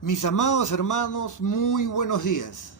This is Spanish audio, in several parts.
Mis amados hermanos, muy buenos días.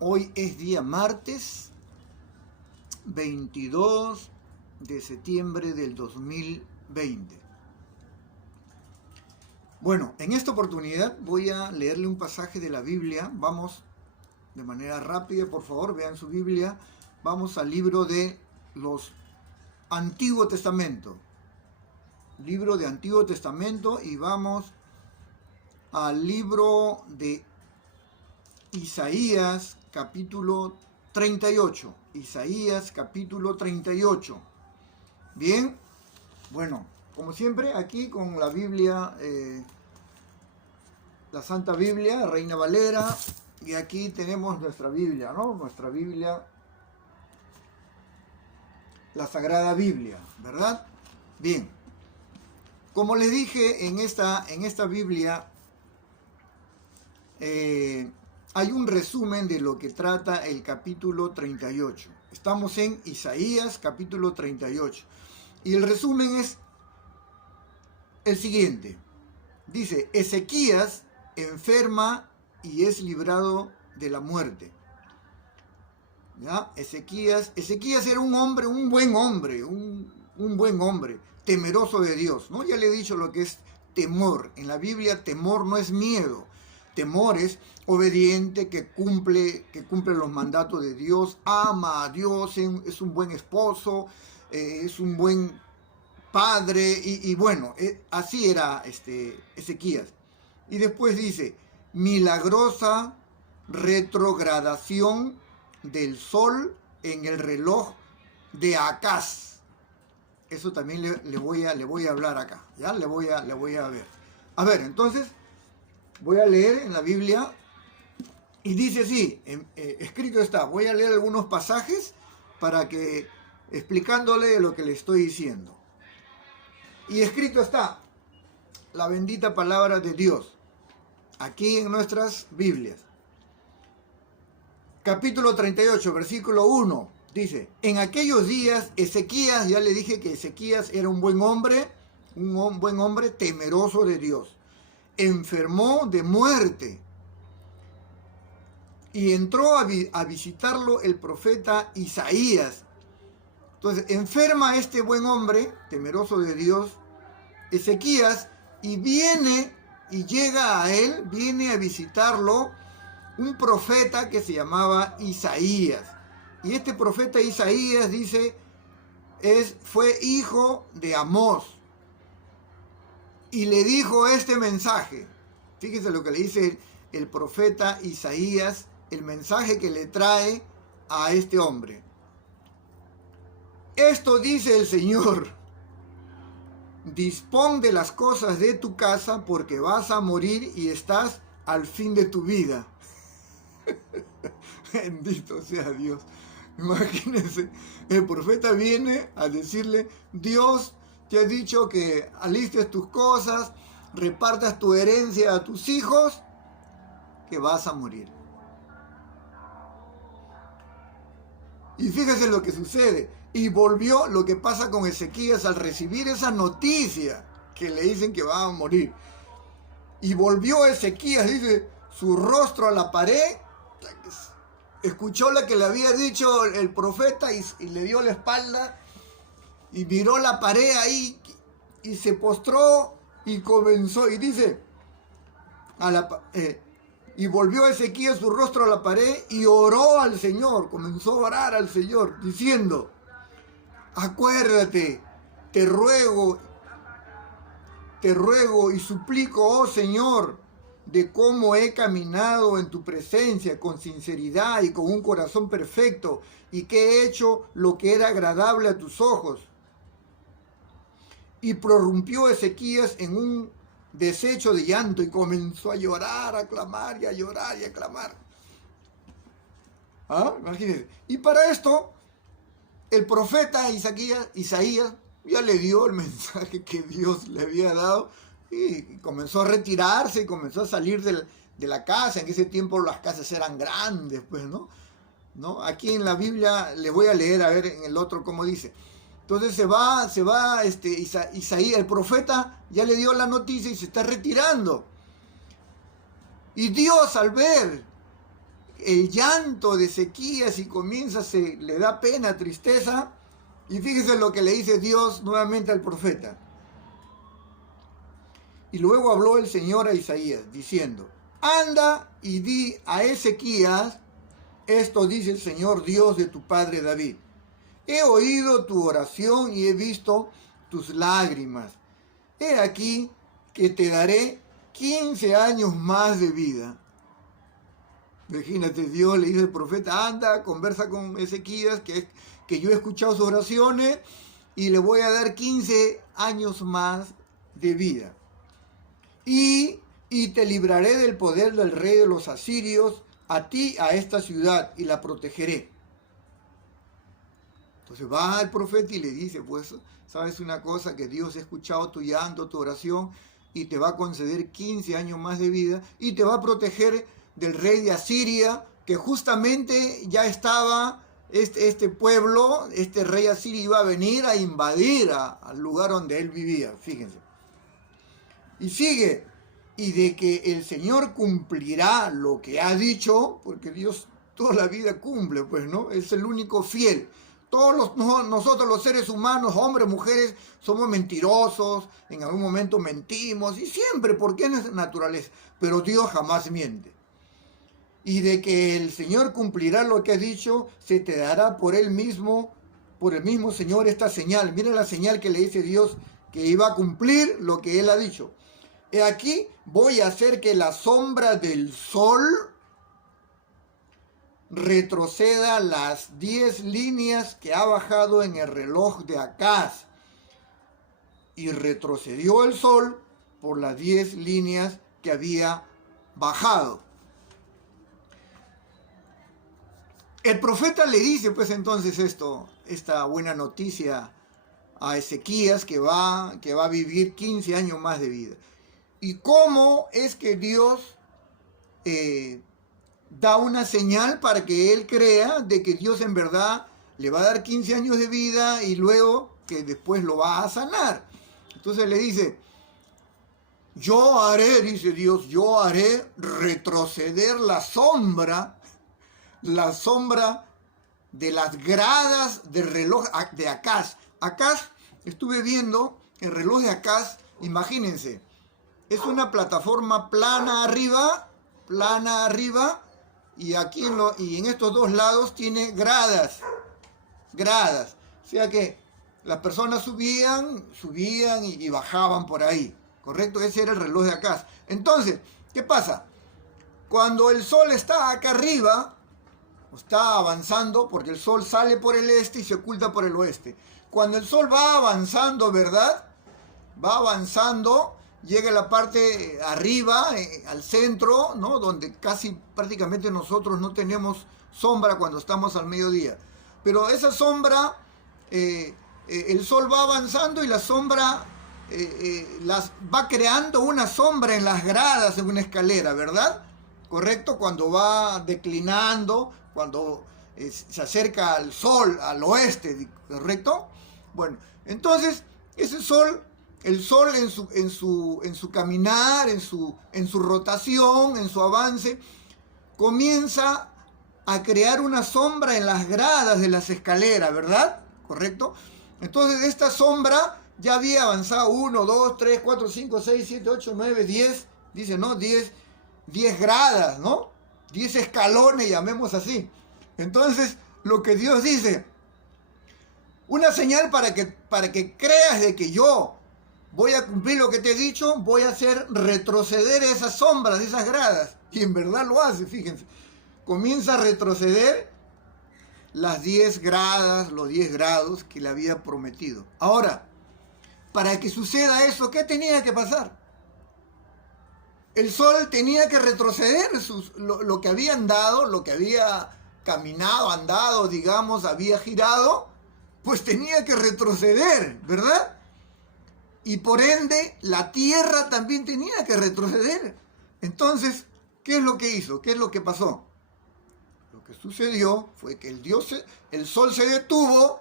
Hoy es día martes 22 de septiembre del 2020. Bueno, en esta oportunidad voy a leerle un pasaje de la Biblia. Vamos de manera rápida, por favor, vean su Biblia. Vamos al libro de los Antiguo Testamento. Libro de Antiguo Testamento y vamos al libro de Isaías capítulo 38. Isaías capítulo 38. Bien, bueno, como siempre aquí con la Biblia, la Santa Biblia, Reina Valera, y aquí tenemos nuestra Biblia, ¿no? Nuestra Biblia, la Sagrada Biblia, ¿verdad? Bien, como les dije, en esta Biblia hay un resumen de lo que trata el capítulo 38. Estamos en Isaías capítulo 38. Y el resumen es el siguiente. Dice, Ezequías enferma y es librado de la muerte. ¿Ya? Ezequías era un hombre, un buen hombre, temeroso de Dios, ¿no? Ya le he dicho lo que es temor. En la Biblia, temor no es miedo. Temor es obediente, que cumple los mandatos de Dios, ama a Dios, es un buen esposo, es un buen padre, y bueno, así era Ezequías. Y después dice, milagrosa retrogradación del sol en el reloj de Acaz. Eso también le voy a hablar acá, ¿ya? Le voy a ver. A ver, entonces, voy a leer en la Biblia y dice así, escrito está, voy a leer algunos pasajes para que, explicándole lo que le estoy diciendo. Y escrito está, la bendita palabra de Dios, aquí en nuestras Biblias. Capítulo 38, versículo 1, dice, en aquellos días Ezequías, ya le dije que Ezequías era un buen hombre temeroso de Dios, enfermó de muerte y entró a visitarlo el profeta Isaías. Entonces enferma este buen hombre temeroso de Dios, Ezequías, y llega a él, viene a visitarlo un profeta que se llamaba Isaías. Y este profeta Isaías, dice, fue hijo de Amós. Y le dijo este mensaje. Fíjese lo que le dice el profeta Isaías, el mensaje que le trae a este hombre. Esto dice el Señor: dispón de las cosas de tu casa porque vas a morir y estás al fin de tu vida. Bendito sea Dios. Imagínense, el profeta viene a decirle, Dios te ha dicho que alistes tus cosas, repartas tu herencia a tus hijos, que vas a morir. Y fíjese lo que sucede. Y volvió, lo que pasa con Ezequías al recibir esa noticia que le dicen que va a morir. Y volvió Ezequías, dice, su rostro a la pared, escuchó lo que le había dicho el profeta y le dio la espalda y miró la pared ahí y se postró y comenzó, y dice, y volvió Ezequías su rostro a la pared y oró al Señor, comenzó a orar al Señor, diciendo, acuérdate, te ruego y suplico, oh Señor, de cómo he caminado en tu presencia con sinceridad y con un corazón perfecto, y que he hecho lo que era agradable a tus ojos. Y prorrumpió Ezequías en un desecho de llanto y comenzó a llorar, a clamar y a llorar y a clamar. ¿Ah? Imagínense. Y para esto, el profeta Isaías ya le dio el mensaje que Dios le había dado y comenzó a retirarse y comenzó a salir de la casa. En ese tiempo las casas eran grandes, pues, ¿no? Aquí en la Biblia le voy a leer, a ver en el otro cómo dice. Entonces se va Isaías, el profeta ya le dio la noticia y se está retirando. Y Dios, al ver el llanto de Ezequías y le da pena, tristeza, y fíjese lo que le dice Dios nuevamente al profeta. Y luego habló el Señor a Isaías, diciendo, anda y di a Ezequías, esto dice el Señor Dios de tu padre David. He oído tu oración y he visto tus lágrimas. He aquí que te daré 15 años más de vida. Imagínate, Dios le dice al profeta, anda, conversa con Ezequías, que yo he escuchado sus oraciones y le voy a dar 15 años más de vida. Y te libraré del poder del rey de los asirios, a ti, a esta ciudad, y la protegeré. Entonces va el profeta y le dice, pues, ¿sabes una cosa? Que Dios ha escuchado tu llanto, tu oración, y te va a conceder 15 años más de vida, y te va a proteger del rey de Asiria, que justamente ya estaba, este pueblo, este rey asirio iba a venir a invadir al lugar donde él vivía, fíjense. Y sigue, y de que el Señor cumplirá lo que ha dicho, porque Dios toda la vida cumple, pues, ¿no? Es el único fiel. Nosotros los seres humanos, hombres, mujeres, somos mentirosos, en algún momento mentimos, y siempre, porque es naturaleza, pero Dios jamás miente. Y de que el Señor cumplirá lo que ha dicho, se te dará por el mismo Señor esta señal. Mira la señal que le dice Dios, que iba a cumplir lo que Él ha dicho. He aquí, voy a hacer que la sombra del sol retroceda las 10 líneas que ha bajado en el reloj de Acaz. Y retrocedió el sol por las 10 líneas que había bajado. El profeta le dice pues entonces esta buena noticia a Ezequías, que va a vivir 15 años más de vida. ¿Y cómo es que Dios da una señal para que él crea de que Dios en verdad le va a dar 15 años de vida y luego que después lo va a sanar? Entonces le dice, yo haré, dice Dios, yo haré retroceder la sombra de las gradas del reloj de Acaz. Acaz, estuve viendo el reloj de Acaz, imagínense, es una plataforma plana arriba, y aquí en estos dos lados tiene gradas. O sea que las personas subían y bajaban por ahí, ¿correcto? Ese era el reloj de Acaz. Entonces, ¿qué pasa? Cuando el sol está acá arriba, está avanzando, porque el sol sale por el este y se oculta por el oeste. Cuando el sol va avanzando, ¿verdad? Va avanzando, llega a la parte arriba, al centro, ¿no? Donde casi prácticamente nosotros no tenemos sombra cuando estamos al mediodía. Pero esa sombra, el sol va avanzando y la sombra va creando una sombra en las gradas en una escalera, ¿verdad? ¿Correcto? Cuando va declinando, cuando se acerca al sol, al oeste, ¿correcto? Bueno, entonces ese sol, el sol en su caminar, en su rotación, en su avance, comienza a crear una sombra en las gradas de las escaleras, ¿verdad? ¿Correcto? Entonces esta sombra ya había avanzado 1, 2, 3, 4, 5, 6, 7, 8, 9, 10, dice, ¿no? 10 gradas, ¿no? 10 escalones, llamemos así. Entonces, lo que Dios dice, una señal para que creas de que yo voy a cumplir lo que te he dicho, voy a hacer retroceder esas sombras, esas gradas. Y en verdad lo hace, fíjense. Comienza a retroceder las 10 gradas, los 10 grados que le había prometido. Ahora, para que suceda eso, ¿qué tenía que pasar? El sol tenía que retroceder lo que habían dado, lo que había caminado, andado, digamos, había girado, pues tenía que retroceder, ¿verdad? Y por ende, la tierra también tenía que retroceder. Entonces, ¿qué es lo que hizo? ¿Qué es lo que pasó? Lo que sucedió fue que el sol se detuvo,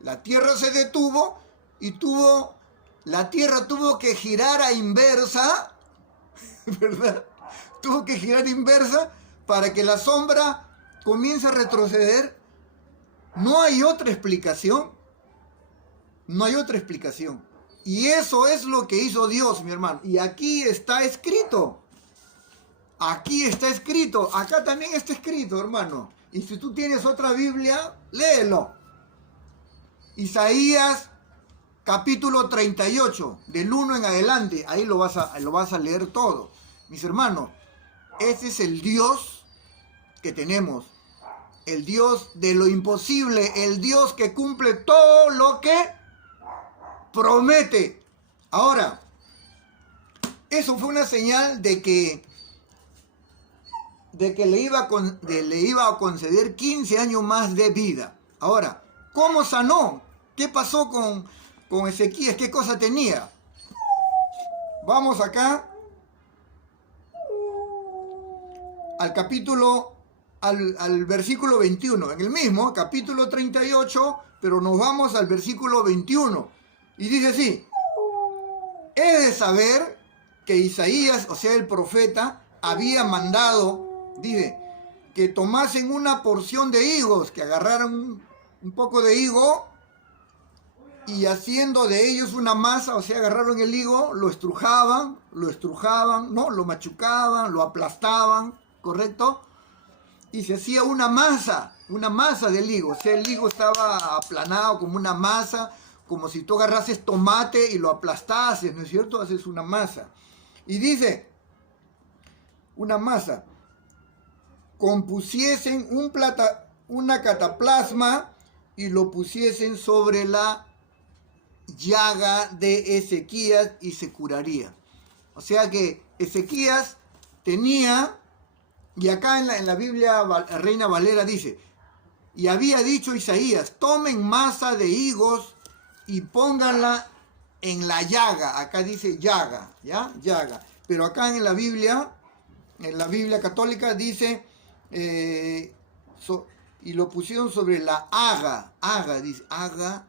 la tierra se detuvo y la tierra tuvo que girar a inversa, ¿verdad? Tuvo que girar inversa para que la sombra comience a retroceder. No hay otra explicación. No hay otra explicación. Y eso es lo que hizo Dios, mi hermano. Y aquí está escrito. Aquí está escrito. Acá también está escrito, hermano. Y si tú tienes otra Biblia, léelo. Isaías capítulo 38, del 1 en adelante. Ahí lo vas a leer todo. Mis hermanos, ese es el Dios que tenemos. El Dios de lo imposible. El Dios que cumple todo lo que promete. Ahora, eso fue una señal de que le iba a conceder 15 años más de vida. Ahora, ¿cómo sanó? ¿Qué pasó con Ezequías? ¿Qué cosa tenía? Vamos acá al versículo 21. En el mismo capítulo 38, pero nos vamos al versículo 21. Y dice así: he de saber que Isaías, o sea el profeta, había mandado, dice, que tomasen una porción de higos, que agarraran un poco de higo y haciendo de ellos una masa, o sea, agarraron el higo, lo estrujaban, ¿no? Lo machucaban, lo aplastaban, ¿correcto? Y se hacía una masa del higo. O sea, el higo estaba aplanado como una masa, como si tú agarrases tomate y lo aplastases, ¿no es cierto? Haces una masa. Y dice, una masa, compusiesen una cataplasma y lo pusiesen sobre la llaga de Ezequías y se curaría. O sea que Ezequías tenía, y acá en la Biblia Reina Valera dice, y había dicho Isaías, tomen masa de higos y pónganla en la llaga. Acá dice llaga, ¿ya? Llaga. Pero acá en la Biblia católica dice, y lo pusieron sobre la haga, dice, haga,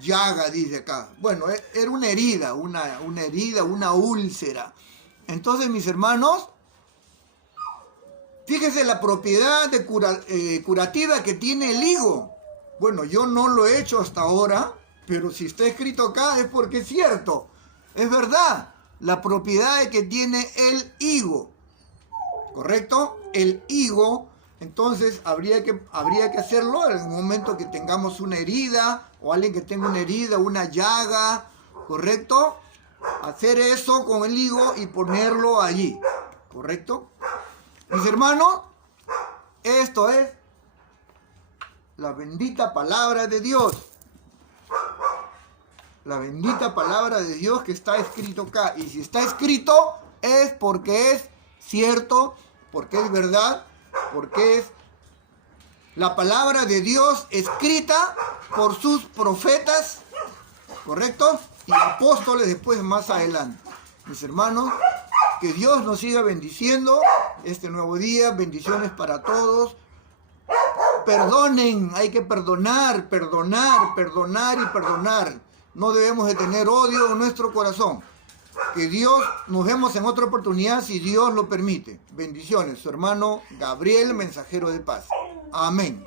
llaga, dice acá. Bueno, era una herida, una úlcera. Entonces, mis hermanos, fíjese la propiedad curativa que tiene el higo. Bueno, yo no lo he hecho hasta ahora, pero si está escrito acá es porque es cierto. Es verdad, la propiedad que tiene el higo. ¿Correcto? El higo. Entonces habría que hacerlo en el momento que tengamos una herida o alguien que tenga una herida, una llaga, ¿correcto? Hacer eso con el higo y ponerlo allí, ¿correcto? Mis hermanos, esto es la bendita palabra de Dios. La bendita palabra de Dios que está escrito acá. Y si está escrito es porque es cierto, porque es verdad, porque es la palabra de Dios escrita por sus profetas, ¿correcto? Y apóstoles después más adelante. Mis hermanos, que Dios nos siga bendiciendo este nuevo día. Bendiciones para todos. Perdonen, hay que perdonar. No debemos de tener odio en nuestro corazón. Que Dios, nos vemos en otra oportunidad si Dios lo permite. Bendiciones, su hermano Gabriel, mensajero de paz. Amén.